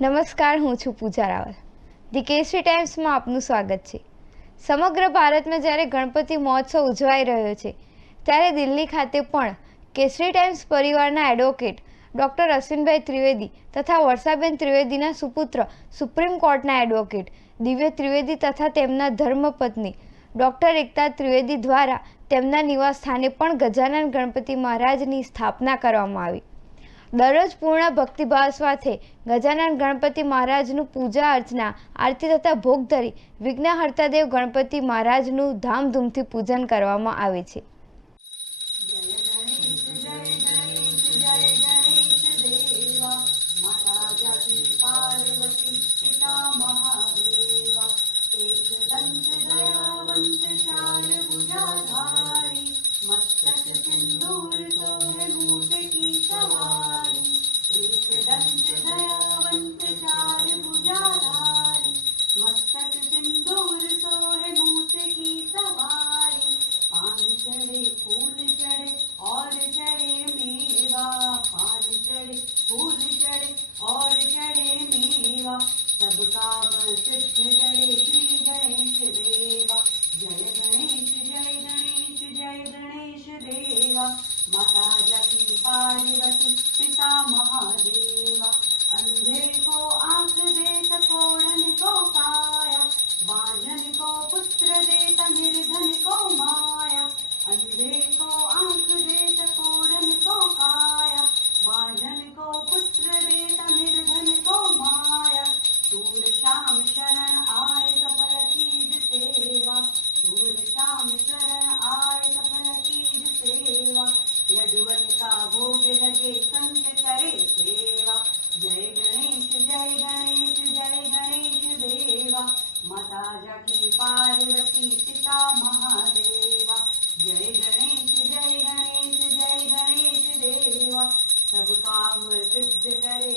નમસ્કાર, હું છું પૂજા રાવલ. ધી કેસરી ટાઈમ્સમાં આપનું સ્વાગત છે. સમગ્ર ભારતમાં જ્યારે ગણપતિ મહોત્સવ ઉજવાઈ રહ્યો છે ત્યારે દિલ્હી ખાતે પણ કેસરી ટાઈમ્સ પરિવારના એડવોકેટ ડૉક્ટર અશ્વિનભાઈ ત્રિવેદી તથા વર્ષાબેન ત્રિવેદીના સુપુત્ર સુપ્રીમ કોર્ટના એડવોકેટ દિવ્ય ત્રિવેદી તથા તેમના ધર્મપત્ની ડૉક્ટર એકતા ત્રિવેદી દ્વારા તેમના નિવાસ સ્થાને પણ ગજાનન ગણપતિ મહારાજની સ્થાપના કરવામાં આવી. દરરોજ પૂર્ણ ભક્તિભાવ સાથે ગજાનન ગણપતિ મહારાજનું પૂજા અર્ચના આરતી તથા ભોગ ધરી વિઘ્નહર્તા દેવ ગણપતિ મહારાજનું ધામધૂમથી પૂજન કરવામાં આવે છે. मस्तक सिंदूर सोहे मूत की सवारी पान चढ़े फूल चढ़े और चढ़े मेवा पान चढ़े फूल चढ़े और चढ़े मेवा सब काम सिद्ध करे श्री गणेश देवा जय गणेश जय गणेश जय गणेश देवा माता जकी पार्वती पिता महादेवा अंधे को आंख दे सकोड़न को काया बांझन को पुत्र देता निर्धन को माया अंधे को आंख दे सकोड़न को काया बांझन को पुत्र देता निर्धन को माया सूर श्याम शरण आए सफल कीज सेवा सूर श्याम शरण आए सफल कीज सेवा यदुवन का भोग लगे संत करे सेवा जय गणेश जय गणेश जय गणेश देवा माता जकी पार्वती पिता महादेवा जय गणेश जय गणेश जय गणेश देवा सब काम सिद्ध करे